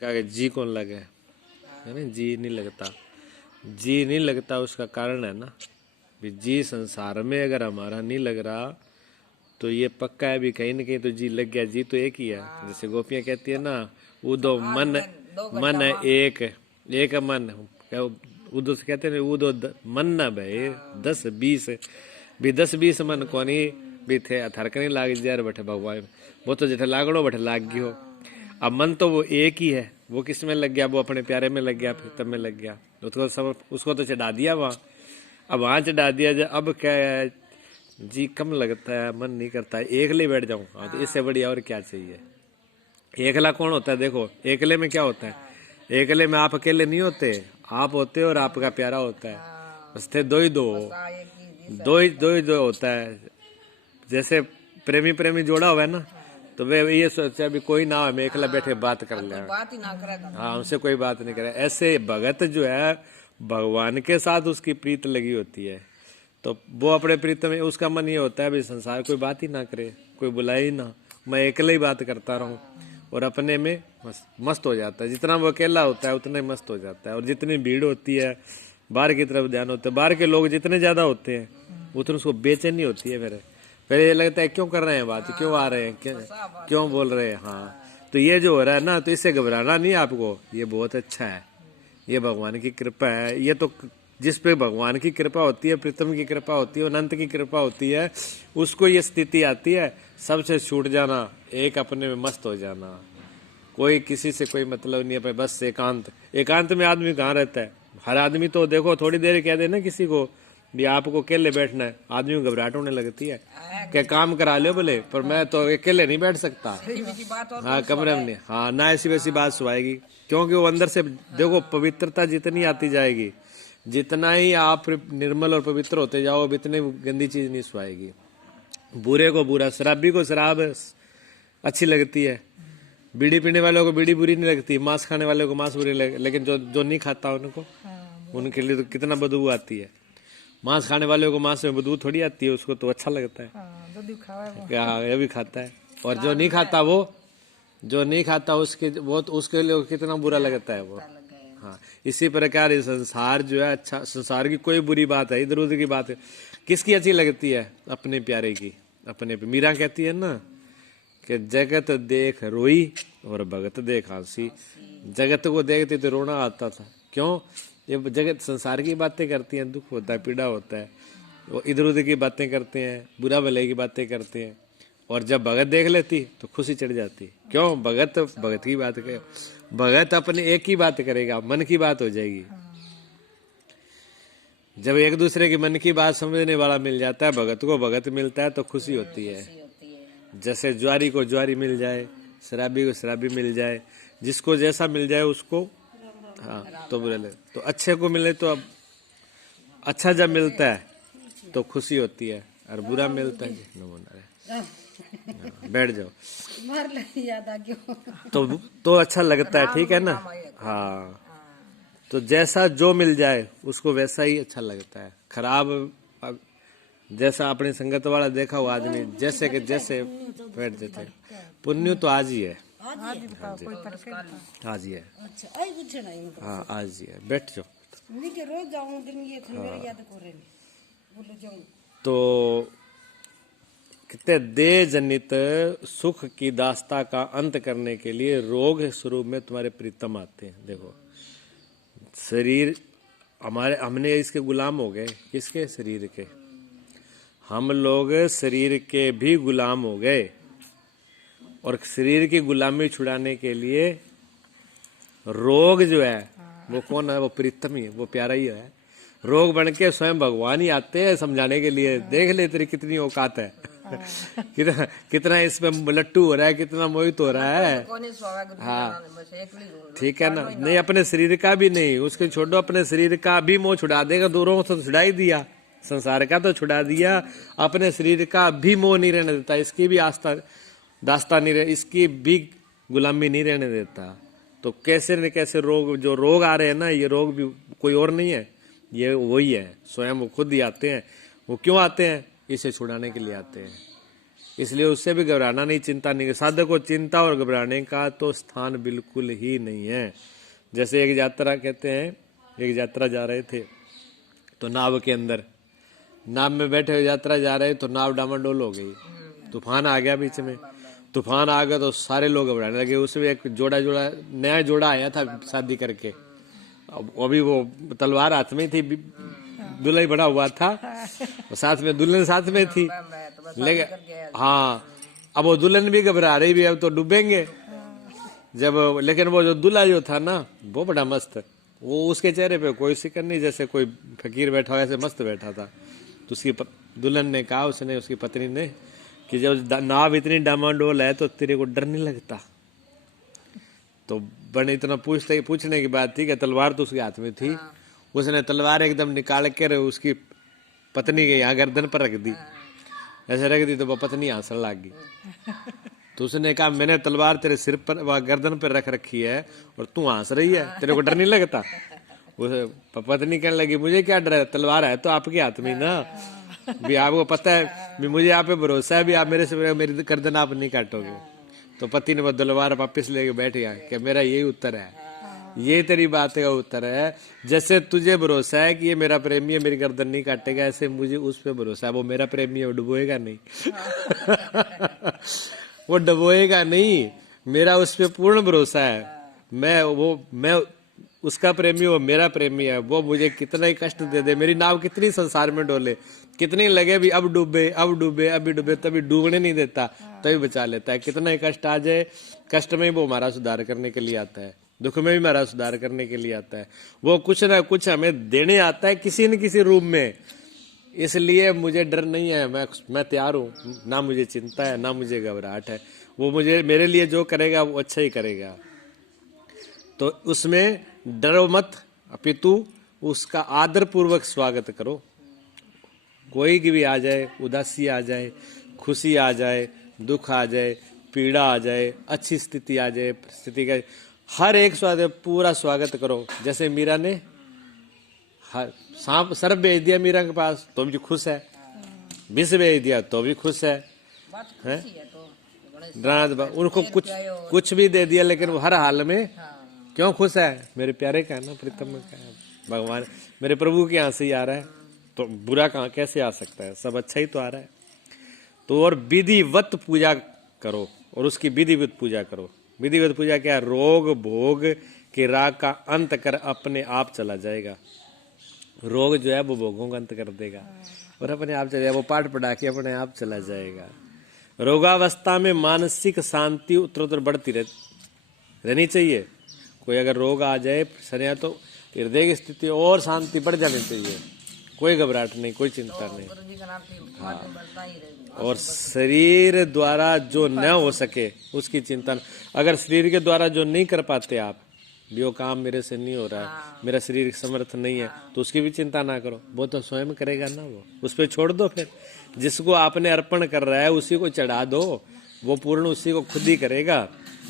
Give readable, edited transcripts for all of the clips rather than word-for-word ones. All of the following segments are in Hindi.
क्या जी कौन लगे है ना, जी नहीं लगता। जी नहीं लगता उसका कारण है ना भी जी संसार में अगर हमारा नहीं लग रहा तो ये पक्का है भी कहीं ना कहीं तो जी लग गया। जी तो एक ही है, जैसे गोपियां कहती है ना, उदो मन, मन है एक, एक मन। उदो से कहते हैं उदो मन ना भाई 10-20 भी 10-20 मन कोनी भी थे थरकने लाग जार बैठे भगवान, वो तो जैसे लागड़ो बैठे लाग गयो। अब मन तो वो एक ही है, वो किस में लग गया, वो अपने प्यारे में लग गया, फिर तब में लग गया, उसको सब उसको तो चढ़ा दिया वहाँ। अब वहाँ चढ़ा दिया जाए, अब क्या है, जी कम लगता है, मन नहीं करता है, एकले बैठ जाऊँ, हाँ तो इससे बढ़िया और क्या चाहिए। एकला कौन होता है, देखो एकले में क्या होता है, एकले में आप अकेले नहीं होते, आप होते हो और आपका प्यारा होता है, बस थे दो ही दो, दो ही दो होता है। जैसे प्रेमी प्रेमी जोड़ा हुआ है ना, तो वे ये सोचा अभी कोई ना हो, मैं एकला बैठे बात कर ले, हाँ उनसे कोई बात नहीं करे। ऐसे भगत जो है भगवान के साथ उसकी प्रीत लगी होती है, तो वो अपने प्रीत में उसका मन ये होता है भाई संसार कोई बात ही ना करे, कोई बुलाए ही ना, मैं अकेले ही बात करता रहूं, और अपने में मस्त हो जाता है। जितना वो अकेला होता है उतना ही मस्त हो जाता है। और जितनी भीड़ होती है बाहर की तरफ ध्यान होता है, बाहर के लोग जितने ज्यादा होते हैं उतनी उसको बेचैनी होती है। फिर ये लगता है क्यों कर रहे हैं बात, क्यों आ रहे हैं, क्यों बोल रहे हैं। हाँ तो ये जो हो रहा है ना, तो इससे घबराना नहीं आपको, ये बहुत अच्छा है, ये भगवान की कृपा है। ये तो जिस पे भगवान की कृपा होती है, प्रीतम की कृपा होती है, अनंत की कृपा होती है, उसको ये स्थिति आती है सबसे छूट जाना, एक अपने में मस्त हो जाना, कोई किसी से कोई मतलब नहीं है, बस एकांत। एकांत में आदमी कहाँ रहता है, हर आदमी तो देखो थोड़ी देर कह दे ना किसी को भी आपको अकेले बैठना है, आदमी को घबराहट होने लगती है, क्या काम करा लो बोले, पर मैं तो अकेले नहीं बैठ सकता, हाँ कमरे में नहीं, हाँ ना ऐसी वैसी बात सुहाएगी, क्योंकि वो अंदर से देखो पवित्रता जितनी आती जाएगी, जितना ही आप निर्मल और पवित्र होते जाओ, अब इतनी गंदी चीज नहीं सुहाएगी। बुरे को बुरा, शराबी को शराब अच्छी लगती है, बीड़ी पीने वालों को बीड़ी बुरी नहीं लगती, मांस खाने वालों को मांस बुरी लगती, लेकिन जो नहीं खाता उनको, उनके लिए तो कितना बदबू आती है। मांस खाने वाले को मांस में बदबू थोड़ी आती है, उसको तो अच्छा लगता है, हाँ ये भी खाता है। और जो नहीं खाता, वो जो नहीं खाता उसके वो उसके लिए कितना बुरा लगता है वो। हाँ इसी प्रकार ये संसार जो है, अच्छा संसार की कोई बुरी बात है, इधर उधर की बात है, किसकी अच्छी लगती है, अपने प्यारे की, अपने पे। मीरा कहती है ना कि जगत देख रोई और भगत देख हंसी। जगत को देखते तो रोना आता था, क्यों, ये जगत संसार की बातें करती हैं, दुख होता है, पीड़ा होता है, वो इधर उधर की बातें करते हैं, बुरा भले की बातें करते हैं, और जब भगत देख लेती तो खुशी चढ़ जाती, क्यों, भगत भगत की बात करे, भगत अपने एक ही बात करेगा, मन की बात हो जाएगी। जब एक दूसरे की मन की बात समझने वाला मिल जाता है, भगत को भगत मिलता है तो खुशी होती है। जैसे ज्वारी को ज्वारी मिल जाए, शराबी को शराबी मिल जाए, जिसको जैसा मिल जाए उसको, हाँ तो बुरे लगे, तो अच्छे को मिले तो अब अच्छा जब मिलता है तो खुशी होती है, और बुरा मिलता है बैठ जाओ तो अच्छा लगता है, ठीक है ना। हाँ तो जैसा जो मिल जाए उसको वैसा ही अच्छा लगता है। खराब जैसा अपनी संगत वाला देखा हुआ आदमी जैसे के जैसे बैठ जाते हैं, पुण्य तो आज ही है, आज ही है, हाँ आज ही है, बैठ जाओ। तो कितने देह जनित सुख की दास्ता का अंत करने के लिए रोग स्वरूप में तुम्हारे प्रीतम आते हैं। देखो शरीर हमारे, हमने इसके गुलाम हो गए, किसके, शरीर के, हम लोग शरीर के भी गुलाम हो गए, और शरीर की गुलामी छुड़ाने के लिए रोग जो है वो कौन है, वो प्रीतम ही है, वो प्यारा ही है। रोग बन के स्वयं भगवान ही आते हैं समझाने के लिए, देख ले तेरी कितनी औकात है, कितना इसमें लट्टू हो रहा है, कितना मोहित हो रहा है। हाँ ठीक है ना, नहीं अपने शरीर का भी नहीं, उसके छोड़ो, अपने शरीर का भी मोह छुड़ा देगा, दूरों से छुड़ा ही दिया, संसार का तो छुड़ा दिया, अपने शरीर का भी मोह नहीं रहने देता, इसकी भी आस्था दास्ता नहीं रहे, इसकी भी गुलामी नहीं रहने देता। तो कैसे न कैसे रोग, जो रोग आ रहे हैं ना, ये रोग भी कोई और नहीं है, ये वही है, स्वयं वो खुद ही आते हैं। वो क्यों आते हैं, इसे छुड़ाने के लिए आते हैं। इसलिए उससे भी घबराना नहीं, चिंता नहीं। साधक को चिंता और घबराने का तो स्थान बिल्कुल ही नहीं है। जैसे एक यात्रा कहते हैं, एक यात्रा जा रहे थे तो नाव के अंदर, नाव में बैठे हुए यात्रा जा रहे तो नाव डामाडोल हो गई, तूफान आ गया बीच में। तूफान आ गया तो सारे लोग घबराने लगे। उसमें एक जोड़ा नया जोड़ा आया था शादी करके, अभी वो तलवार हाथ में थी, दुल्हा बड़ा हुआ था, साथ में दुल्हन साथ में थी। लेकिन हाँ, अब वो दुल्हन भी घबरा रही भी, अब तो डूबेंगे जब। लेकिन वो जो दूल्हा जो था ना, वो बड़ा मस्त, वो उसके चेहरे पे कोई शिकन नहीं, जैसे कोई फकीर बैठा हो ऐसे मस्त बैठा था। तो उसकी दुल्हन ने कहा, उसने, उसकी पत्नी ने, कि जब नाव इतनी डामाडोल है तो तेरे को डर नहीं लगता? तो बने इतना पूछने की बात थी कि तलवार तो उसके हाथ में थी। उसने तलवार एकदम निकाल कर उसकी पत्नी के यहाँ गर्दन पर रख दी, ऐसे रख दी तो वो पत्नी हंसने लग गई। तो उसने कहा, मैंने तलवार तेरे सिर पर व गर्दन पर रख रखी है और तू हंस रही है, तेरे को डर नहीं लगता? उस पत्नी कहने लगी, मुझे क्या डर है, तलवार है तो आपके हाथ में ना, भी आपको पता है, भी मुझे आप पे भरोसा है, भी आप मेरे से मेरी गर्दन आप नहीं काटोगे। तो पति ने वो तलवार वापिस लेके बैठ गया कि मेरा यही उत्तर है, ये तेरी बात का उत्तर है। जैसे तुझे भरोसा है कि ये मेरा प्रेमी है, मेरी गर्दन नहीं काटेगा, ऐसे मुझे उस पे भरोसा है, वो मेरा प्रेमी है, वो डुबोएगा नहीं। वो डुबोएगा नहीं, मेरा उस पे पूर्ण भरोसा है। मैं उसका प्रेमी, वो मेरा प्रेमी है। वो मुझे कितना ही कष्ट दे दे, मेरी नाव कितनी संसार में डोले, कितनी लगे भी अब डूबे, अभी डूबे, तभी डूबने नहीं देता, तभी बचा लेता है। कितना ही कष्ट आ जाए, कष्ट में वो हमारा सुधार करने के लिए आता है, दुख में भी हमारा सुधार करने के लिए आता है। वो कुछ ना कुछ हमें देने आता है किसी न किसी रूप में। इसलिए मुझे डर नहीं है, मैं तैयार हूँ, ना मुझे चिंता है, ना मुझे घबराहट है। वो मेरे लिए जो करेगा वो अच्छा ही करेगा। तो उसमें डरो मत, अपितु उसका आदर पूर्वक स्वागत करो। कोई की भी आ जाए, उदासी आ जाए, खुशी आ जाए, दुख आ जाए, पीड़ा आ जाए, अच्छी स्थिति आ जाए, स्थिति का हर एक पूरा स्वागत करो। जैसे मीरा ने सांप सर्प भेज दिया मीरा के पास तो भी खुश है, विष भेज दिया तो भी खुश है, उनको कुछ भी दे दिया, लेकिन वो हर हाल में क्यों खुश है? मेरे प्यारे का है ना, प्रीतम का है, भगवान मेरे प्रभु के यहाँ से ही आ रहा है, तो बुरा कहाँ कैसे आ सकता है? सब अच्छा ही तो आ रहा है। तो और विधिवत पूजा करो, और उसकी विधिवत पूजा करो। विधिवत पूजा क्या है? रोग भोग के राग का अंत कर अपने आप चला जाएगा। रोग जो है वो भोगों का अंत कर देगा और अपने आप चला जाएगा, वो पाठ पढ़ा के अपने आप चला जाएगा। रोगावस्था में मानसिक शांति उत्तरोत्तर बढ़ती रहनी चाहिए। कोई अगर रोग आ जाए सरिया तो हृदय की स्थिति और शांति बढ़ जानी चाहिए, कोई घबराहट नहीं, कोई चिंता नहीं। हाँ, और शरीर द्वारा जो न हो सके उसकी चिंता न। अगर शरीर के द्वारा जो नहीं कर पाते आप, भी वो काम मेरे से नहीं हो रहा है, मेरा शरीर समर्थ नहीं है, तो उसकी भी चिंता ना करो, वो तो स्वयं करेगा ना, वो उस पर छोड़ दो। फिर जिसको आपने अर्पण कर रहा है उसी को चढ़ा दो, वो पूर्ण उसी को खुद ही करेगा।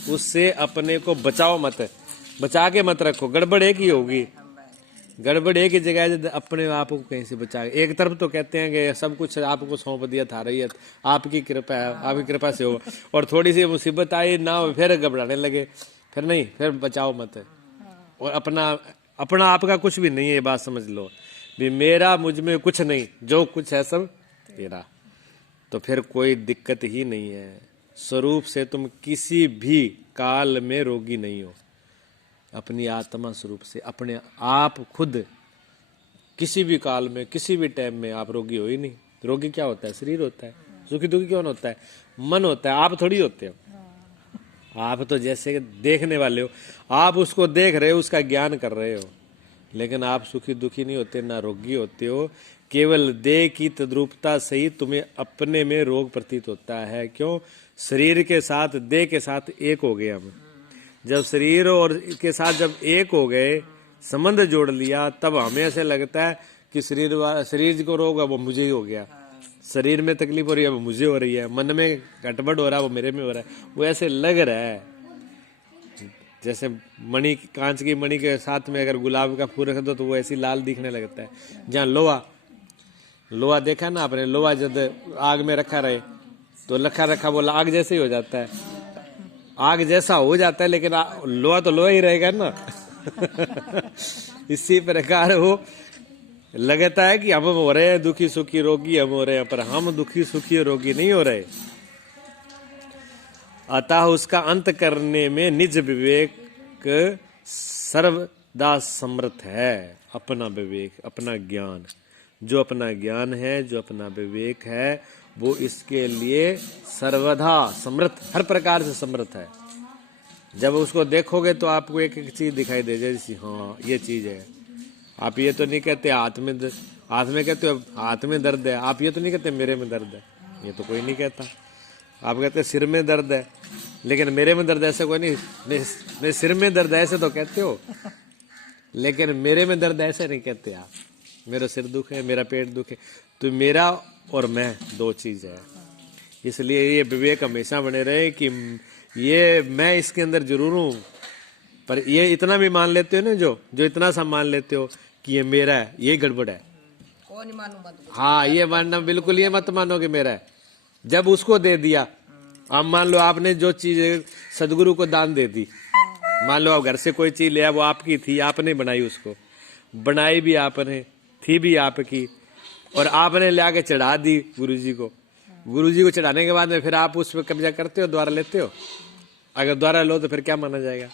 उससे अपने को बचाओ मत, बचा के मत रखो। गड़बड़ एक ही होगी, गड़बड़ एक ही जगह, अपने आप को कहीं से बचा। एक तरफ तो कहते हैं कि सब कुछ आपको सौंप दिया था, रही है आपकी कृपा है, आपकी कृपा से हो, और थोड़ी सी मुसीबत आई ना, फिर घबराने लगे, फिर नहीं, फिर बचाओ मत। और अपना आपका कुछ भी नहीं है, ये बात समझ लो, भी मेरा मुझ में कुछ नहीं, जो कुछ है सब तेरा, तो फिर कोई दिक्कत ही नहीं है। स्वरूप से तुम किसी भी काल में रोगी नहीं हो। अपनी आत्मा स्वरूप से अपने आप खुद किसी भी काल में, किसी भी टाइम में आप रोगी हो ही नहीं। रोगी क्या होता है? शरीर होता है। सुखी दुखी कौन होता है? मन होता है। आप थोड़ी होते हो, आप तो जैसे देखने वाले हो, आप उसको देख रहे हो, उसका ज्ञान कर रहे हो, लेकिन आप सुखी दुखी नहीं होते, ना रोगी होते हो। केवल देह की तद्रूपता से ही तुम्हें अपने में रोग प्रतीत होता है। क्यों? शरीर के साथ, देह के साथ एक हो गए हम। जब शरीर और के साथ जब एक हो गए, संबंध जोड़ लिया, तब हमें ऐसे लगता है कि शरीर को रोग है वो मुझे ही हो गया, शरीर में तकलीफ हो रही है वो मुझे हो रही है, मन में गड़बड़ हो रहा है वो मेरे में हो रहा है। वो ऐसे लग रहा है जैसे मणि, कांच की मणि के साथ में अगर गुलाब का फूल रख दो तो वो ऐसी लाल दिखने लगता है। जहाँ लोहा देखा ना आपने, लोहा जब आग में रखा रहे तो रखा रखा बोला आग जैसे ही हो जाता है, आग जैसा हो जाता है, लेकिन लोहा तो लोहा ही रहेगा ना। इसी प्रकार वो लगता है कि हम हो रहे हैं दुखी सुखी रोगी, हम हो रहे हैं, पर हम दुखी सुखी रोगी नहीं हो रहे। अतः उसका अंत करने में निज विवेक सर्वदा समर्थ है। अपना विवेक, अपना ज्ञान, जो अपना ज्ञान है, जो अपना विवेक है, वो इसके लिए सर्वदा समर्थ, हर प्रकार से समर्थ है। जब उसको देखोगे तो आपको एक एक चीज दिखाई दे, जैसी हाँ ये चीज है। आप ये तो नहीं कहते हाथ में कहते हो हाथ में दर्द है, आप ये तो नहीं कहते मेरे में दर्द है, ये तो कोई नहीं कहता। आप कहते सिर में दर्द है, लेकिन मेरे में दर्द ऐसे कोई नहीं। मैं सिर में दर्द है ऐसे तो कहते हो, लेकिन मेरे में दर्द ऐसे नहीं कहते आप। मेरा सिर दुख है, मेरा पेट दुख है, तो मेरा और मैं दो चीज है। इसलिए ये विवेक हमेशा बने रहे कि ये मैं इसके अंदर जरूर हूं, पर ये इतना भी मान लेते हो ना, जो इतना सा मान लेते हो कि ये मेरा है, ये गड़बड़ है। हाँ, ये मानना बिल्कुल, ये मत मानो कि मेरा है। जब उसको दे दिया, आप मान लो आपने जो चीज सदगुरु को दान दे दी, मान लो आप घर से कोई चीज लिया, वो आपकी थी, आपने बनाई, उसको बनाई भी आपने, थी भी आपकी, और आपने ले आके चढ़ा दी गुरुजी को। गुरुजी को चढ़ाने के बाद में फिर आप उस पर कब्जा करते हो, द्वारा लेते हो। अगर द्वारा लो तो फिर क्या माना जाएगा?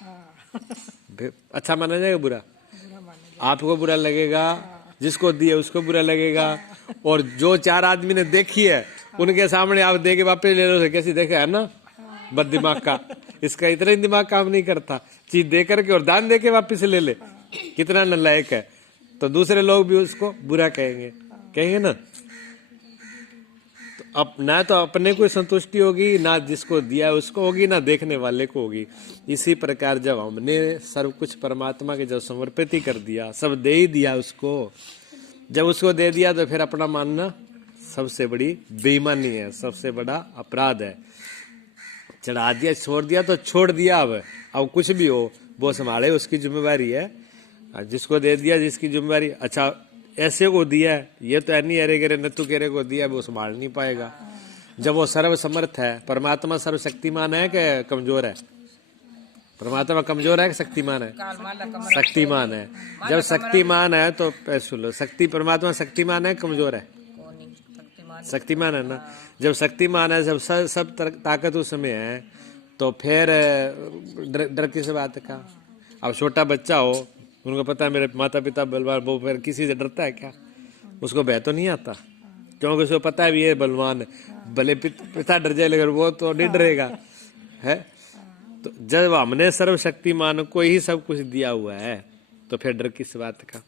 फिर अच्छा माना जाएगा, बुरा? आपको बुरा लगेगा, जिसको दिए उसको बुरा लगेगा, और जो चार आदमी ने देखी है उनके सामने आप दे के वापस ले लो, कैसी देखा है ना, बद दिमाग का। इसका इतना ही दिमाग काम नहीं करता, चीज दे करके और दान दे के वापिस ले ले, कितना नालायक है। तो दूसरे लोग भी उसको बुरा कहेंगे ना। तो अब ना तो अपने को संतुष्टि होगी, ना जिसको दिया उसको होगी, ना देखने वाले को होगी। इसी प्रकार जब हमने सर्व कुछ परमात्मा के जब समर्पित ही कर दिया, सब दे ही दिया उसको, जब उसको दे दिया तो फिर अपना मानना सबसे बड़ी बेईमानी है, सबसे बड़ा अपराध है। चढ़ा दिया, छोड़ दिया तो छोड़ दिया। अब कुछ भी हो वो संभाले, उसकी जिम्मेवारी है। जिसको दे दिया, जिसकी जिम्मेवारी। अच्छा, ऐसे को दिया, ये तो नहीं अरे गिरे नत्थु केरे को दिया, वो संभाल नहीं पाएगा। जब वो सर्व समर्थ है, परमात्मा सर्वशक्तिमान है कि कमजोर है? परमात्मा कमजोर है कि शक्तिमान है? शक्तिमान है। जब शक्तिमान है तो सुन लो, शक्ति परमात्मा शक्तिमान है, कमजोर है? शक्तिमान है ना। जब शक्तिमान है, जब सब ताकत उस समय है, तो फिर डर किस बात का? अब छोटा बच्चा हो, उनको पता है मेरे माता पिता बलवान, वो फिर किसी से डरता है क्या? उसको भय तो नहीं आता, क्योंकि उसको पता है भी ये बलवान है। भले पिता डर जाए, लेकिन वो तो नहीं डरेगा है। तो जब हमने सर्वशक्तिमान को ही सब कुछ दिया हुआ है, तो फिर डर किस बात का?